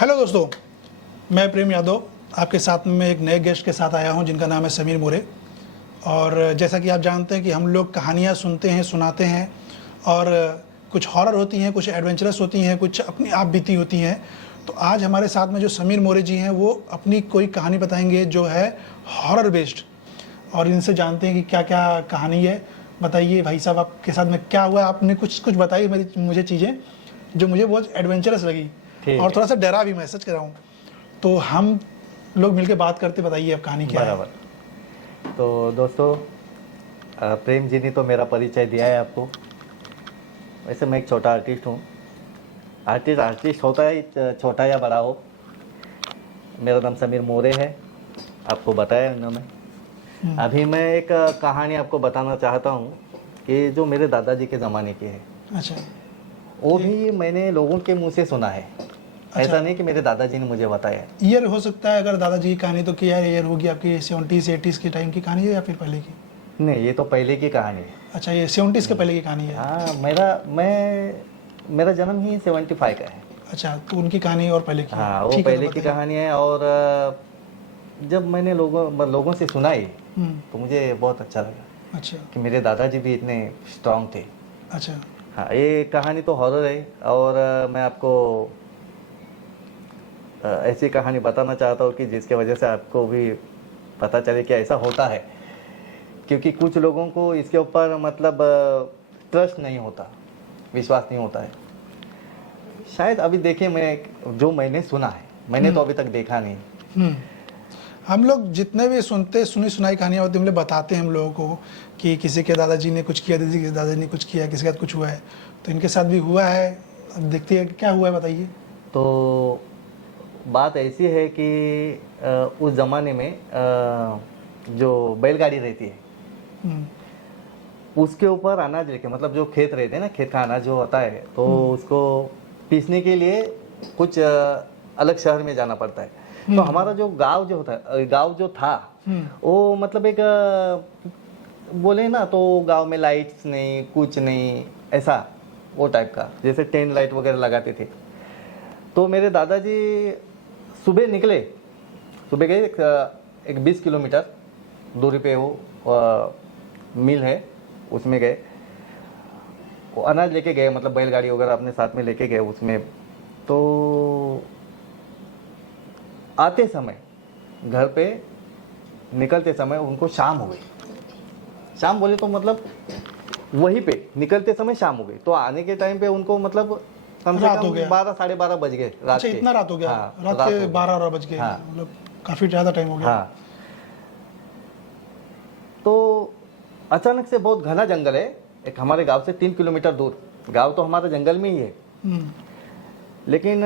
Hello दोस्तों, मैं प्रेम यादव आपके साथ में एक नए गेस्ट के साथ आया हूं जिनका नाम है समीर मोरे। और जैसा कि आप जानते हैं कि हम लोग कहानियां सुनते हैं, सुनाते हैं और कुछ हॉरर होती हैं, कुछ एडवेंचरस होती हैं, कुछ अपनी आप बीती होती हैं। तो आज हमारे साथ में जो समीर मोरे जी हैं वो अपनी कोई कहानी बताएंगे जो है हॉरर बेस्ड, और इनसे जानते हैं कि क्या क्या कहानी है। बताइए भाई साहब, आपके साथ में क्या हुआ? आपने कुछ बताई मुझे चीज़ें जो मुझे बहुत एडवेंचरस लगी और थोड़ा सा डरा भी, मैं सच कह रहा हूँ। तो हम लोग मिलके बात करते, बताइए अब कहानी क्या है। बराबर। तो दोस्तों, प्रेम जी ने तो मेरा परिचय दिया है आपको। वैसे मैं एक छोटा आर्टिस्ट हूँ। आर्टिस्ट होता है छोटा या बड़ा हो। मेरा नाम समीर मोरे है, आपको बताया उन्होंने। अभी मैं एक कहानी आपको बताना चाहता हूँ कि जो मेरे दादाजी के ज़माने की है। अच्छा। वो भी मैंने लोगों के मुंह से सुना है। अच्छा। ऐसा नहीं कि मेरे दादाजी ने मुझे बताया। ईयर हो सकता है, अगर दादाजी की कहानी तो क्या ईयर होगी आपकी? 70s 80s के टाइम की कहानी है या फिर पहले की? नहीं, ये तो पहले की कहानी है। अच्छा, ये 70s के पहले की कहानी है। हाँ, मेरा जन्म ही 75 का है। अच्छा, तो उनकी कहानी और पहले की? हाँ, वो ठीक है, पहले तो की बताइए। कहानी है। और जब मैंने लोगों से सुनाई तो मुझे बहुत अच्छा लगा अच्छा। कि मेरे दादाजी भी इतने स्ट्रांग थे। अच्छा। हाँ, ये कहानी तो हॉरर है। और मैं आपको ऐसी कहानी बताना चाहता हूँ कि जिसके वजह से आपको भी पता चले कि ऐसा होता है। क्योंकि कुछ लोगों को इसके ऊपर मतलब ट्रस्ट नहीं होता, विश्वास नहीं होता है। शायद अभी देखिए, मैंने सुना है, मैंने तो अभी तक देखा नहीं। हम लोग जितने भी सुनी सुनाई कहानियाँ होती हैं, हम लोग बताते हैं हम लोगों को कि किसी के दादाजी ने कुछ किया, किसी के दादाजी ने कुछ किया, किसी के साथ कुछ हुआ है। तो इनके साथ भी हुआ है। अब देखते हैं क्या हुआ है, बताइए। तो बात ऐसी है कि उस ज़माने में जो बैलगाड़ी रहती है उसके ऊपर अनाज लेके, मतलब जो खेत रहते हैं ना, खेत का अनाज जो होता है, तो उसको पीसने के लिए कुछ अलग शहर में जाना पड़ता है। तो हमारा जो गांव जो था वो मतलब एक बोले ना, तो गांव में लाइट्स नहीं, कुछ नहीं, ऐसा वो टाइप का, जैसे टेन लाइट वगैरह लगाते थे। तो मेरे दादाजी सुबह गए एक 20 किलोमीटर दूरी पे वो मिल है, उसमें गए। वो अनाज लेके गए, मतलब बैलगाड़ी वगैरह अपने साथ में लेके गए उसमें। तो आते समय, घर पे निकलते समय उनको शाम हो गई। शाम बोले तो मतलब वहीं पे निकलते समय शाम हो गई। तो आने के टाइम पे उनको मतलब कम से कम 12 साढ़े 12 बज गए रात अच्छा, के। इतना रात हो गया? हाँ, रात के 12 बज गए? हाँ, मतलब काफी ज्यादा टाइम हो गया। हाँ। तो अचानक से, बहुत घना जंगल है एक हमारे गांव से 3 किलोमीटर दूर। गांव तो हमारा जंगल में ही है, लेकिन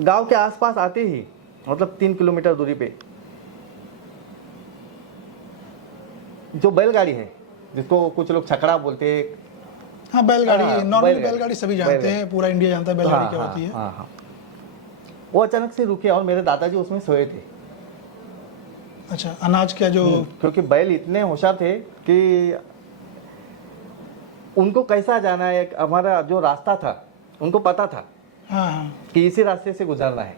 गांव के आसपास आते ही, मतलब 3 किलोमीटर दूरी पे, जो बैलगाड़ी है, जिसको कुछ लोग छकड़ा बोलते हैं। हाँ, बैलगाड़ी, नॉर्मली बैलगाड़ी, बैलगाड़ी सभी जानते हैं, पूरा इंडिया जानता है बैलगाड़ी क्या होती है। हाँ। वो अचानक से रुके और मेरे दादाजी उसमें सोए थे। अच्छा, अनाज क्या जो? क्योंकि बैल इतने होशियार थे कि उनको कैसा जाना है, हमारा जो रास्ता था उनको पता था। हाँ कि इसी रास्ते से गुजरना है।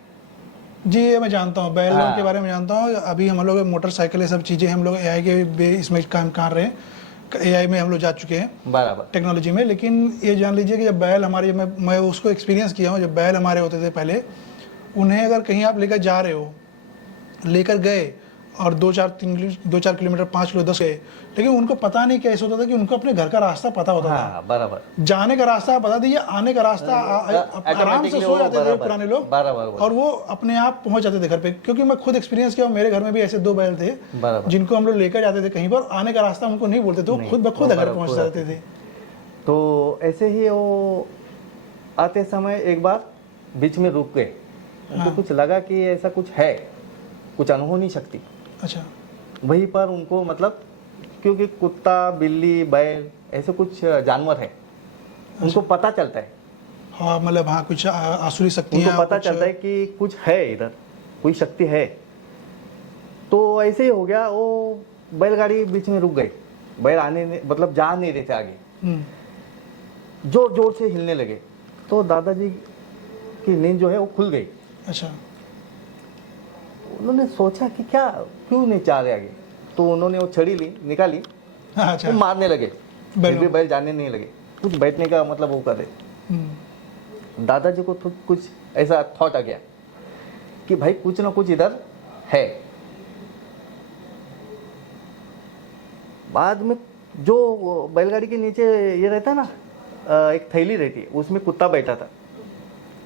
जी, ये मैं जानता हूँ, बैलों के बारे में जानता हूँ। अभी हम लोग मोटरसाइकिल, ये सब चीज़ें हम लोग एआई के इसमें काम कर रहे हैं। एआई में हम लोग जा चुके हैं, बराबर, टेक्नोलॉजी में। लेकिन ये जान लीजिए कि जब बैल हमारे, मैं उसको एक्सपीरियंस किया हूँ। जब बैल हमारे होते थे पहले, उन्हें अगर कहीं आप लेकर जा रहे हो, लेकर गए और 2-4 किलोमीटर, 5 किलो, 10 गए, लेकिन उनको पता नहीं कैसे होता था कि उनको अपने घर का रास्ता पता होता था। बराबर। जाने का रास्ता बता दीजिए, आने का रास्ता आराम से सो जाते थे पुराने लोग, और वो अपने आप पहुंच जाते थे घर पे। क्योंकि मैं खुद एक्सपीरियंस किया, मेरे घर में भी ऐसे 2 बैल थे जिनको हम लोग लेकर जाते थे कहीं पर। आने का रास्ता उनको नहीं बोलते थे, वो खुद ब खुद घर पहुंच जाते थे। तो ऐसे ही वो आते समय एक बार बीच में रुक गए। उनको कुछ लगा कि ऐसा कुछ है, कुछ अनहोनी शक्ति। अच्छा। वहीं पर उनको, मतलब क्योंकि कुत्ता, बिल्ली, बैल ऐसे कुछ जानवर है, उनको पता चलता है। हाँ, मतलब हाँ, कुछ आसुरी शक्ति है, उनको पता चलता है कि कुछ है, इधर कोई शक्ति है। तो ऐसे ही हो गया, वो बैलगाड़ी बीच में रुक गई। बैल मतलब जा नहीं रहे थे आगे, जोर जोर से हिलने लगे। तो दादाजी की नींद जो है वो खुल गई। अच्छा। उन्होंने सोचा कि क्या क्यों नहीं चाह रहे आगे, तो उन्होंने वो छड़ी ली, निकाली, हाँ, अच्छा। वो मारने लगे, फिर बैलों भी बैल जाने नहीं लगे, कुछ बैठने का मतलब वो कर रहे। दादाजी को तो कुछ ऐसा थॉट आ गया कि भाई कुछ ना कुछ इधर है। बाद में जो बैलगाड़ी के नीचे ये रहता है ना, एक थैली रहती है, उसमें कुत्ता बैठा था।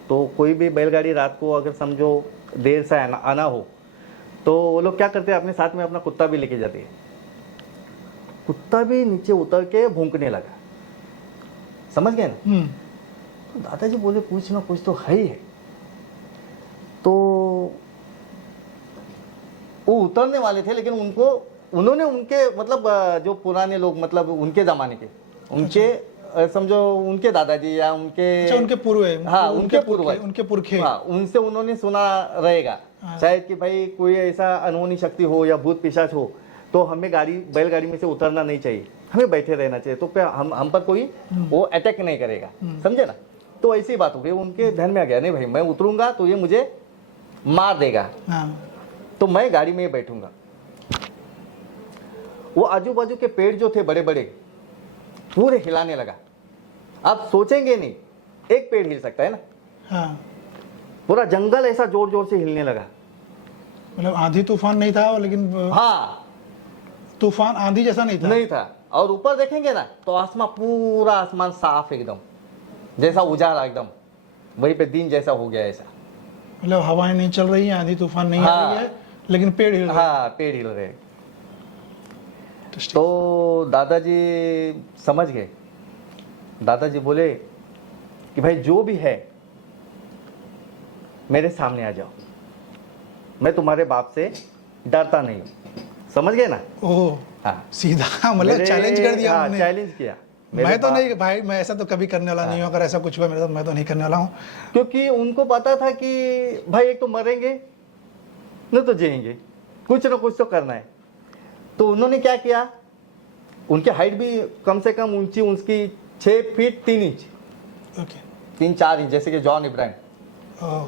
तो कोई भी बैलगाड़ी रात को अगर समझो देर से आना हो तो वो लोग क्या करते हैं, अपने साथ में अपना कुत्ता भी लेके जाते हैं। कुत्ता भी नीचे उतर के भौंकने लगा, समझ गए ना। तो दादाजी बोले कुछ ना कुछ तो है ही है। तो वो उतरने वाले थे, लेकिन उन्होंने उनके मतलब जो पुराने लोग मतलब उनके जमाने के, उनके समझो उनके दादाजी या उनके, अच्छा, उनके पूर्व, हाँ उनके पूर्वज, उनके पुरखे, हाँ उनसे उन्होंने सुना रहेगा शायद कि भाई कोई ऐसा अनहोनी शक्ति हो या भूत पिशाच हो तो हमें बैलगाड़ी में से उतरना नहीं चाहिए, हमें बैठे रहना चाहिए, तो क्या हम पर कोई वो अटैक नहीं करेगा, समझे ना। तो ऐसी बात हो गई, उनके ध्यान में आ गया नहीं भाई मैं उतरूंगा तो ये मुझे मार देगा, तो मैं गाड़ी में ही बैठूंगा। वो आजू बाजू के पेड़ जो थे बड़े बड़े पूरे हिलाने लगा। आप सोचेंगे नहीं एक पेड़ हिल सकता है ना, पूरा जंगल ऐसा जोर जोर से हिलने लगा। मतलब आंधी तूफान नहीं था, लेकिन हाँ तूफान आंधी जैसा नहीं था। और ऊपर देखेंगे ना तो आसमान, पूरा आसमान साफ एकदम, जैसा उजाला एकदम, वहीं पे दिन जैसा हो गया ऐसा। मतलब हवाएं नहीं चल रही है, आंधी तूफान नहीं आ रही है, लेकिन पेड़ हिल रहे हैं। हाँ पेड़ हिल रहे। तो दादाजी समझ गए। दादाजी बोले कि भाई जो भी है मेरे सामने आ जाओ, मैं तुम्हारे बाप से डरता नहीं हूं, समझ गए ना। ओह, हाँ सीधा मतलब चैलेंज कर दिया। हाँ, चैलेंज किया। मैं तो नहीं भाई, मैं ऐसा तो कभी करने वाला नहीं हूँ, अगर ऐसा कुछ हुआ मेरे साथ मैं तो नहीं करने वाला हूँ। क्योंकि उनको पता था कि भाई एक तो मरेंगे न तो जिएंगे, कुछ ना कुछ तो करना है। तो उन्होंने क्या किया, उनकी हाइट भी कम से कम ऊंची उसकी 6 फीट 3 इंच, ओके, 3-4 इंच, जैसे कि जॉन इब्राहिम। ओह,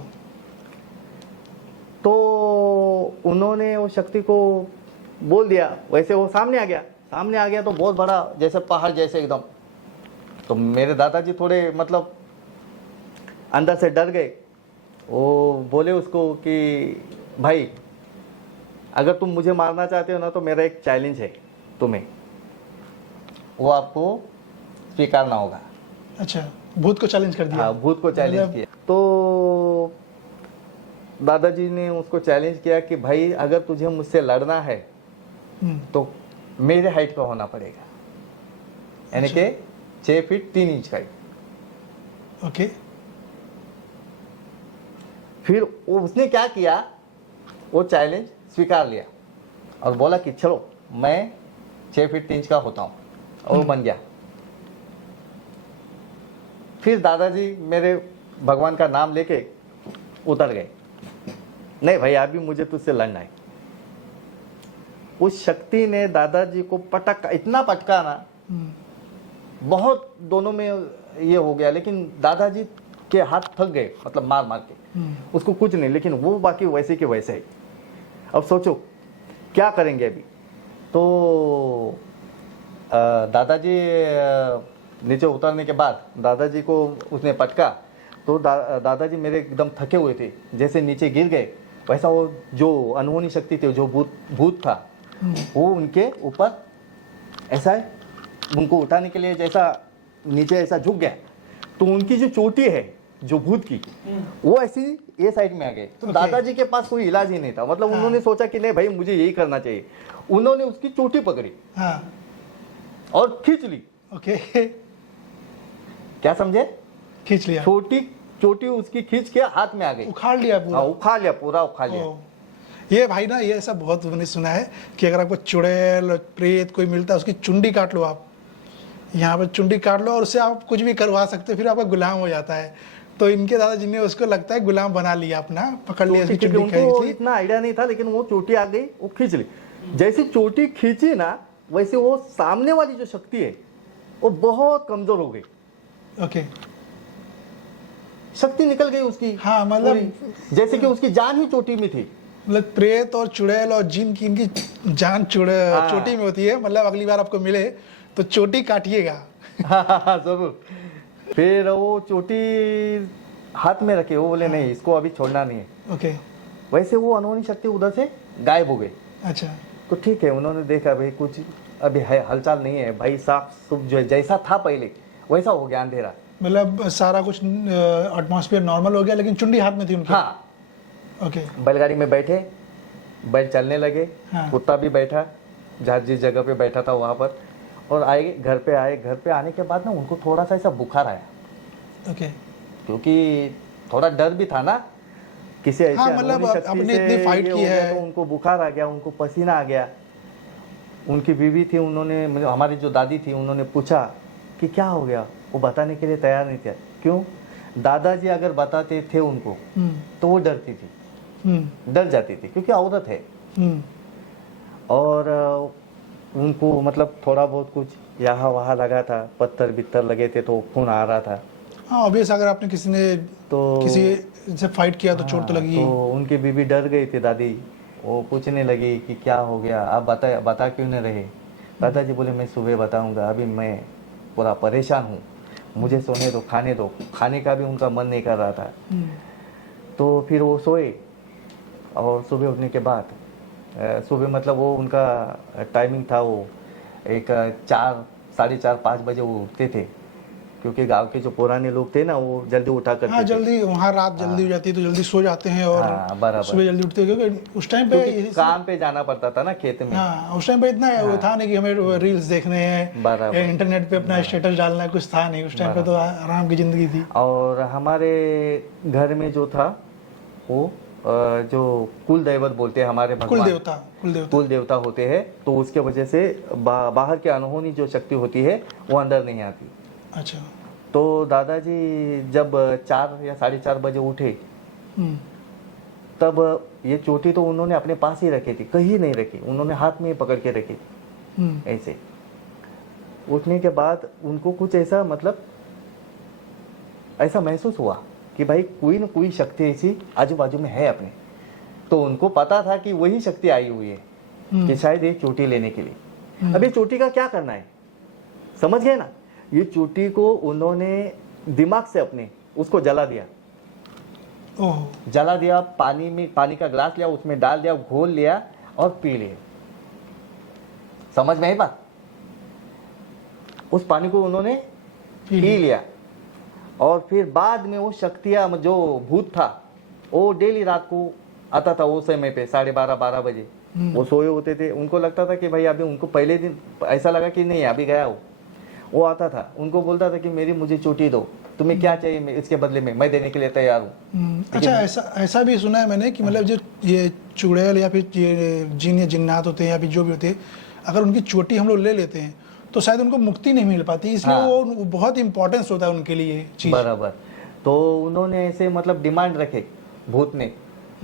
तो उन्होंने वो शक्ति को बोल दिया, वैसे वो सामने आ गया तो बहुत बड़ा जैसे पहाड़ जैसे एकदम। तो मेरे दादाजी थोड़े मतलब अंदर से डर गए। वो बोले उसको कि भाई अगर तुम मुझे मारना चाहते हो ना तो मेरा एक चैलेंज है तुम्हें, वो आपको स्वीकारना होगा। अच्छा, भूत को चैलेंज कर दिया। हाँ, भूत को चैलेंज किया। तो दादाजी ने उसको चैलेंज किया कि भाई अगर तुझे मुझसे लड़ना है तो मेरे हाइट का होना पड़ेगा, यानी कि 6 फीट 3 इंच का। ओके, फिर उसने क्या किया, वो चैलेंज स्वीकार लिया और बोला कि चलो मैं 6 फीट 3 इंच का होता हूँ, और वो बन गया। फिर दादाजी मेरे भगवान का नाम लेके उतर गए, नहीं भाई अभी मुझे तुझसे लड़ना है। उस शक्ति ने दादाजी को इतना पटका ना, बहुत दोनों में ये हो गया, लेकिन दादाजी के हाथ थक गए, मतलब मार मार के उसको कुछ नहीं, लेकिन वो बाकी वैसे के वैसे ही। अब सोचो क्या करेंगे अभी। तो दादाजी नीचे उतरने के बाद दादाजी को उसने पटका, तो दादाजी मेरे एकदम थके हुए थे, जैसे नीचे गिर गए, वैसा वो जो अनहोनी शक्ति थी, जो भूत था, वो उनके ऊपर ऐसा है, उनको उठाने के लिए जैसा नीचे ऐसा झुक गया, तो उनकी जो चोटी है जो भूत की, वो ऐसी ये साइड में आ गई। तो दादाजी के पास कोई इलाज ही नहीं था, मतलब उन्होंने सोचा कि नहीं भाई मुझे यही करना चाहिए। उन्होंने उसकी चोटी पकड़ी और खींच ली। ओके, क्या समझे, खींच लिया, चोटी उसकी खींच के हाथ में आ गई, उखाड़ लिया पूरा। हाँ, उखाड़ लिया। ये भाई ना, ये ऐसा बहुत मैंने सुना है कि अगर आपको चुड़ैल प्रेत कोई मिलता है उसकी चुंडी काट लो, आप यहाँ पर चुंडी काट लो और उससे आप कुछ भी करवा सकते हो, फिर आपका गुलाम हो जाता है। तो इनके दादाजी ने उसको लगता है गुलाम बना लिया अपना, पकड़ लिया, उसकी चुंडी खींच ली। इतना आइडिया नहीं था, लेकिन वो चोटी आ गई, वो खींच ली। जैसी चोटी खींची ना, वैसे वो सामने वाली जो शक्ति है वो बहुत कमजोर हो गई। ओके, शक्ति निकल गई उसकी। हाँ, मतलब पूरी। जैसे कि उसकी जान ही चोटी में थी। मतलब प्रेत और चुड़ैल और जिन की इनकी जान हाँ। चोटी में होती है। मतलब अगली बार आपको मिले तो चोटी काटिएगा। हाँ, जरूर। फिर वो चोटी हाथ में रखे, वो बोले नहीं इसको अभी छोड़ना नहीं है। ओके। वैसे वो अनहोनी शक्ति उधर से गायब हो गई। अच्छा। तो ठीक है, उन्होंने देखा भाई कुछ अभी है, हलचल नहीं है भाई, साफ सुफ जो जैसा था पहले वैसा हो गया अंधेरा। मतलब सारा कुछ एटमॉस्फेयर नॉर्मल हो गया, लेकिन चुंडी हाथ में थी उनकी। हाँ। ओके। बैलगाड़ी में बैठे, बैल चलने लगे। हाँ। कुत्ता भी बैठा जहाँ जिस जगह पे बैठा था वहाँ पर। और आए, घर पे आए। घर पे आने के बाद ना उनको थोड़ा सा ऐसा बुखार आया, ओके। क्योंकि थोड़ा डर भी था ना किसी ऐसे हाँ, मतलब अनहोनी शक्ति अपने से इतनी फाइट ये की हो गया, है। तो उनको बुखार आ गया, उनको पसीना आ गया। उनकी बीवी थी, उन्होंने मतलब हमारी जो दादी थी, उन्होंने पूछा कि क्या हो गया। वो बताने के लिए तैयार नहीं थे। क्यों? दादाजी अगर बताते थे उनको तो वो डरती थी, डर जाती थी, क्योंकि औरत है। और उनको मतलब थोड़ा बहुत कुछ यहाँ वहाँ लगा था, पत्थर बित्तर लगे थे तो खून आ रहा था। हाँ, ऑब्वियस, अगर आपने किसी ने तो किसी से फाइट किया तो चोट तो लगी। तो उनकी बीवी डर गई थी दादी। वो पूछने लगी कि क्या हो गया, आप बता क्यों नहीं रहे। दादाजी बोले मैं सुबह बताऊंगा, अभी मैं पूरा परेशान हूँ, मुझे सोने दो, खाने दो। खाने का भी उनका मन नहीं कर रहा था। तो फिर वो सोए। और सुबह उठने के बाद सुबह मतलब वो उनका टाइमिंग था, वो एक 4, 4:30, 5 बजे वो उठते थे, क्योंकि गांव के जो पुराने लोग थे ना वो जल्दी उठा करते हाँ, थे। जल्दी वहाँ रात जल्दी हो जाती है तो जल्दी सो जाते हैं और हाँ, बराबर। सुबह जल्दी उठते हैं, क्योंकि उस टाइम पे क्योंकि काम पे जाना पड़ता था ना खेत में। हाँ, उस टाइम पे इतना वो था नहीं कि हमें रील्स देखने हैं बराबर। या इंटरनेट पे अपना स्टेटस डालना है, कुछ था नहीं उस टाइम पे, तो आराम की जिंदगी थी। और हमारे घर में जो था वो जो कुल दैवत बोलते हैं हमारे भगवान, कुल देवता होते हैं, तो उसके वजह से बाहर के अनहोनी जो शक्ति होती है वो अंदर नहीं आती। अच्छा। तो दादाजी जब 4 या 4:30 बजे उठे, तब ये चोटी तो उन्होंने अपने पास ही रखी थी, कहीं नहीं रखी, उन्होंने हाथ में ही पकड़ के रखी थी। ऐसे उठने के बाद उनको कुछ ऐसा मतलब ऐसा महसूस हुआ कि भाई कोई न कोई शक्ति ऐसी आजू बाजू में है अपने। तो उनको पता था कि वही शक्ति आई हुई है कि शायद ये चोटी लेने के लिए। अब ये चोटी का क्या करना है, समझ गए ना? ये चोटी को उन्होंने दिमाग से अपने उसको जला दिया। जला दिया, पानी में, पानी का ग्लास लिया, उसमें डाल दिया, घोल लिया और पी लिया। समझ में आई बात? उस पानी को उन्होंने पी लिया। और फिर बाद में वो शक्तियां, जो भूत था वो डेली रात को आता था, वो समय पे 12:30, 12 बजे वो सोए होते थे। उनको लगता था कि भाई अभी, उनको पहले दिन ऐसा लगा कि नहीं अभी गया वो आता था, उनको बोलता था कि मुझे चोटी दो, तुम्हें क्या चाहिए इसके बदले में, मैं देने के लिए तैयार हूँ। अच्छा, ऐसा भी सुना है मैंने कि मतलब जो ये चुड़ैल या फिर ये जिन या जिन्नात होते हैं या फिर जो भी होते हैं, अगर उनकी चोटी हम लोग ले लेते हैं तो शायद उनको मुक्ति नहीं मिल पाती, इसलिए वो बहुत इंपॉर्टेंस होता है उनके लिए चीज। बराबर। तो उन्होंने ऐसे मतलब डिमांड रखे भूत ने,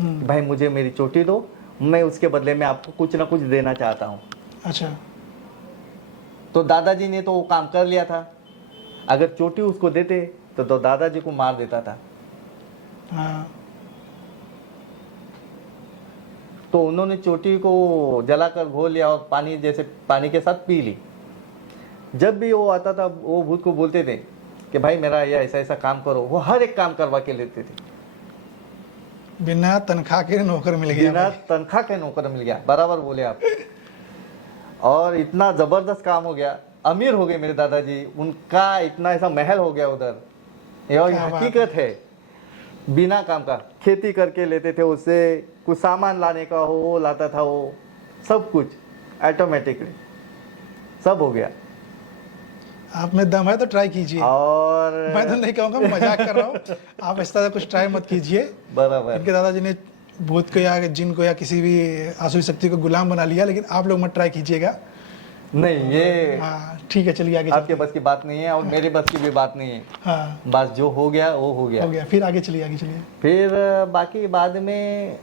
भाई मुझे मेरी चोटी दो, मैं उसके बदले में आपको कुछ ना कुछ देना चाहता हूँ। अच्छा। तो दादाजी ने तो वो काम कर लिया था। अगर चोटी उसको देते तो दादाजी को मार देता था। हाँ। तो उन्होंने चोटी को जलाकर घोल लिया और पानी, जैसे पानी के साथ पी ली। जब भी वो आता था वो भूत को बोलते थे कि भाई मेरा ये ऐसा ऐसा काम करो, वो हर एक काम करवा के लेते थे। बिना तनख्वाह के नौकर मिल गया। बिना तनख्वाह के नौकर मिल गया, बराबर बोले आप। और इतना जबरदस्त काम हो गया, अमीर हो गए मेरे दादाजी, उनका इतना ऐसा महल हो गया उधर। ये हकीकत है। बिना काम का खेती करके लेते थे, उससे कुछ सामान लाने का हो वो लाता था, वो सब कुछ ऑटोमेटिकली सब हो गया। आप में दम है तो ट्राई कीजिए। और मैं तो नहीं कहूँगा, मजाक कर रहा हूँ, आप इस तरह कुछ ट्राई मत कीजिए। बराबर। इनके दादाजी ने भूत को या जिन को या किसी भी आसुरी शक्ति को गुलाम बना लिया, लेकिन आप लोग मत ट्राई कीजिएगा। नहीं, ये हाँ ठीक है, चलिए आगे। आपके बस की बात नहीं है और मेरे बस की भी बात नहीं है। हाँ, बस जो हो गया वो हो गया। फिर आगे चलिए, आगे चलिए। फिर बाकी बाद में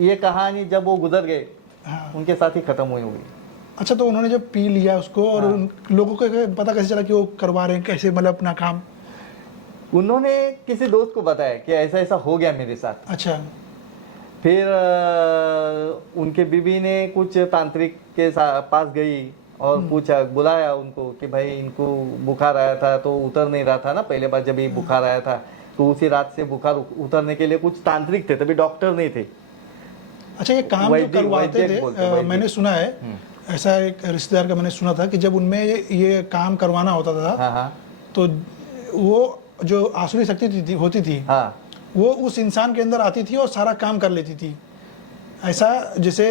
ये कहानी जब वो गुजर गए, हाँ। उनके साथ ही खत्म हुई होगी। अच्छा, तो उन्होंने जब पी लिया उसको और उन लोगों को पता कैसे चला कि वो करवा रहे हैं कैसे, मतलब अपना काम? उन्होंने किसी दोस्त को बताया कि ऐसा ऐसा हो गया मेरे साथ। अच्छा। फिर उनके बीवी ने कुछ तांत्रिक के पास गई और पूछा, बुलाया उनको कि भाई इनको बुखार आया था तो उतर नहीं रहा था ना, पहले बार जब ये बुखार आया था तो उसी रात से बुखार उतरने के लिए कुछ तांत्रिक थे, तभी डॉक्टर नहीं थे। अच्छा, ये काम जो करवाते थे, मैंने सुना है ऐसा, एक रिश्तेदार का मैंने सुना था कि जब उनमें ये काम करवाना होता था, हाँ, तो वो जो आसुरी शक्ति होती थी, हाँ, वो उस इंसान के अंदर आती थी और सारा काम कर लेती थी। ऐसा जैसे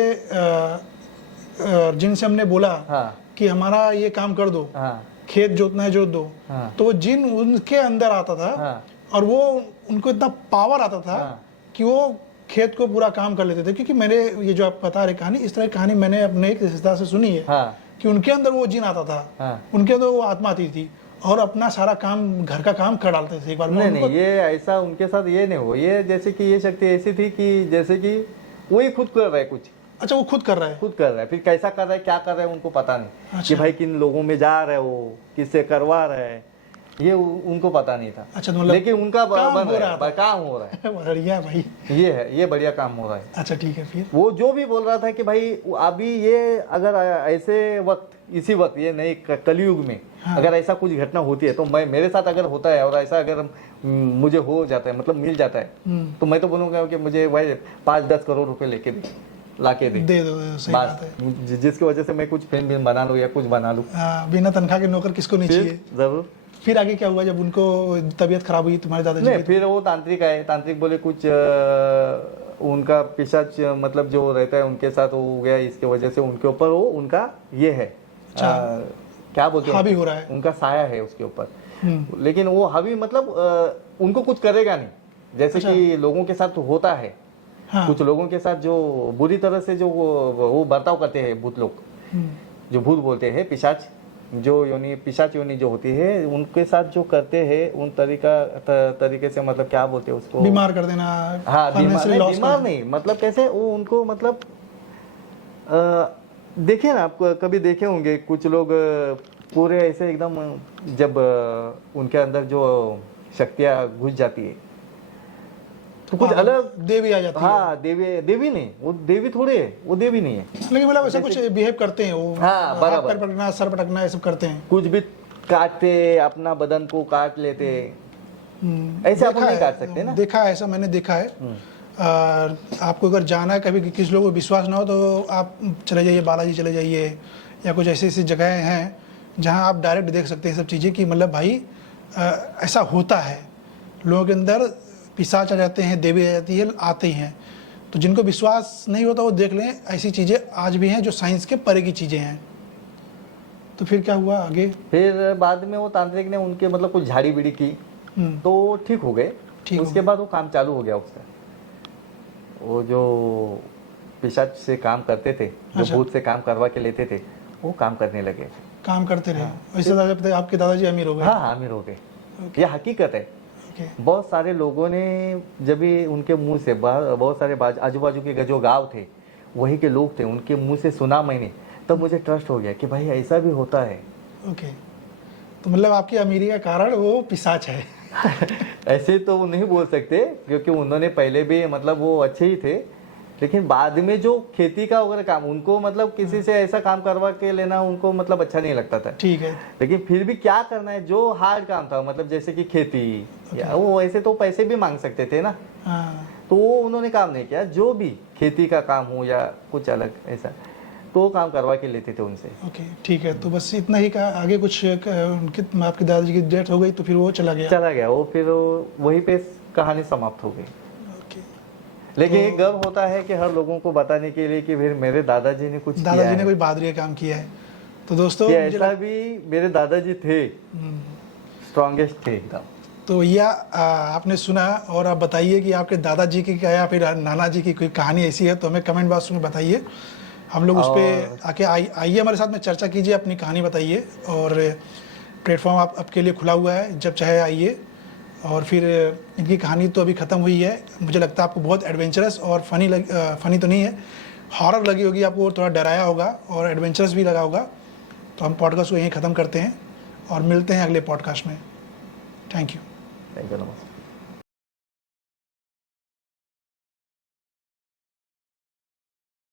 जिनसे हमने बोला हाँ, कि हमारा ये काम कर दो, हाँ, खेत जोतना है जोत दो, हाँ, तो वो जिन उनके अंदर आता था, हाँ, और वो उनको इतना पावर आता था हाँ, कि वो खेत को पूरा काम कर लेते थे। क्योंकि मैंने ये जो आप बता रहे कहानी, इस तरह की कहानी मैंने अपने एक रिश्तेदार से सुनी है हाँ, कि उनके अंदर वो जिन आता था, हाँ। उनके अंदर वो आत्मा आती थी और अपना सारा काम, घर का काम कर डालते थे एक बार में। नहीं, ये ऐसा उनके साथ ये नहीं हो, ये जैसे कि ये शक्ति ऐसी थी कि जैसे कि वही खुद कर रहा है कुछ। अच्छा, वो खुद कर रहा है? खुद कर रहा है, फिर कैसा कर रहा है, क्या कर रहा है, उनको पता नहीं। अच्छा। कि भाई किन लोगों में जा रहा है, वो किससे करवा रहा है, ये उनको पता नहीं था। अच्छा, तो मतलब लेकिन उनका काम बन हो रहा है, काम हो रहा है। बढ़िया भाई, ये है, ये बढ़िया काम हो रहा है। अच्छा ठीक है। फिर वो जो भी बोल रहा था कि भाई अभी ये अगर ऐसे वक्त, इसी वक्त, ये नए कलयुग में अगर ऐसा कुछ घटना होती है तो मैं, मेरे साथ अगर होता है और ऐसा अगर मुझे हो जाता है, मतलब मिल जाता है, तो मैं तो बोलूंगा कि मुझे भाई 5-10 करोड़ रुपए लेके दे, लाके दे दो, सही बात है। जिसकी वजह से मैं कुछ फिल्म बना लूँ या कुछ बना लूँ। बिना तनख्वाह के नौकर किसको नहीं चाहिए। जरूर। फिर आगे क्या हुआ जब उनको तबीयत खराब हुई तुम्हारे दादाजी नहीं, की? फिर वो तांत्रिक आए, तांत्रिक बोले कुछ उनका पिशाच मतलब जो रहता है उनके साथ वो हो गया, इसके वजह से उनके ऊपर वो उनका ये है, क्या बोलते हैं, हावी हो रहा है, उनका साया है उसके ऊपर। लेकिन वो हावी मतलब उनको कुछ करेगा नहीं, जैसे कि लोगों के साथ होता है। हाँ। कुछ लोगों के साथ जो बुरी तरह से जो वो बर्ताव करते हैं भूत लोग, जो भूत बोलते हैं, पिशाच, जो योनि, पिशाच योनि जो होती है, उनके साथ जो करते हैं उन तरीके से, मतलब क्या बोलते हैं उसको, बीमार कर देना। हाँ, बीमार नहीं, मतलब कैसे वो उनको, मतलब देखिए ना, आप कभी देखे होंगे कुछ लोग पूरे ऐसे एकदम, जब उनके अंदर जो शक्तियाँ घुस जाती है तो कुछ अलग देवी आ जाती है। हाँ, देवी नहीं, वो देवी थोड़े है, वो देवी नहीं है, लेकिन मतलब ऐसा कुछ बिहेव करते हैं वो। हाँ, बराबर। पैर पटकना, सर पटकना, ये सब करते हैं। कुछ भी काटते, अपना बदन को काट लेते, ऐसे अपन नहीं काट सकते ना। देखा है ऐसा, मैंने देखा है। आपको अगर जाना है कभी, किसी लोगों को विश्वास ना हो तो आप चले जाइए, बालाजी चले जाइए, या कुछ ऐसी ऐसी जगहें हैं जहां आप डायरेक्ट देख सकते हैं सब चीज़ें कि मतलब भाई ऐसा होता है, लोगों के अंदर पिशाच आ जाते हैं, देवी आ जाती है, आते हैं। तो जिनको विश्वास नहीं होता वो देख लें, ऐसी चीज़ें आज भी हैं जो साइंस के परे की चीज़ें हैं। तो फिर क्या हुआ आगे? फिर बाद में वो तांत्रिक ने उनके मतलब कुछ झाड़ी बीड़ी की तो ठीक हो गए। उसके बाद वो काम चालू हो गया उसका, वो जो पिशाच से काम करते थे, जो भूत से काम करवा के लेते थे, वो काम करने लगे, काम करते रहे। वैसे आपके दादाजी अमीर हो गए? हाँ, अमीर हो गए, ये हकीकत है। बहुत सारे लोगों ने जब भी उनके मुंह से, बहुत सारे आजू बाजू के जो गांव थे, वही के लोग थे, उनके मुंह से सुना मैंने, तब मुझे ट्रस्ट हो गया कि भाई ऐसा भी होता है। ओके, तो मतलब आपकी अमीरी का कारण वो पिशाच है। ऐसे तो नहीं बोल सकते, क्योंकि उन्होंने पहले भी मतलब वो अच्छे ही थे, लेकिन बाद में जो खेती का वगैरह काम, उनको मतलब किसी से ऐसा काम करवा के लेना उनको मतलब अच्छा नहीं लगता था। ठीक है, लेकिन फिर भी क्या करना है, जो हार्ड काम था, मतलब जैसे कि खेती, या वो ऐसे तो पैसे भी मांग सकते थे ना। तो वो उन्होंने काम नहीं किया, जो भी खेती का काम हो या कुछ अलग ऐसा, तो काम करवा के लेते थे उनसे। ओके, ठीक है, तो बस इतना ही का। आगे कुछ उनके, आपके दादाजी की डेथ हो गई तो फिर वो चला गया वो, फिर वहीं पे कहानी समाप्त हो गई। लेकिन एक गर्व होता है कि हर लोगों को बताने के लिए कि फिर मेरे दादाजी ने कुछ किया है, कोई बहादुरी काम किया है। तो दोस्तों ऐसा भी मेरे दादाजी थे, स्ट्रॉन्गेस्ट थे एकदम। तो यह आपने सुना, और आप बताइए कि आपके दादाजी की क्या या फिर नाना जी की कोई कहानी ऐसी है तो हमें कमेंट बॉक्स में बताइए, हम लोग उस पर आके आइए, हमारे साथ में चर्चा कीजिए, अपनी कहानी बताइए। और प्लेटफॉर्म आपके लिए खुला हुआ है, जब चाहे आइए। और फिर इनकी कहानी तो अभी ख़त्म हुई है, मुझे लगता है आपको बहुत एडवेंचरस और फ़नी तो नहीं है, हॉरर लगी होगी आपको, थोड़ा डराया होगा और एडवेंचरस भी लगा होगा। तो हम पॉडकास्ट को यहीं ख़त्म करते हैं और मिलते हैं अगले पॉडकास्ट में। Thank you. थैंक यू, नमस्कार।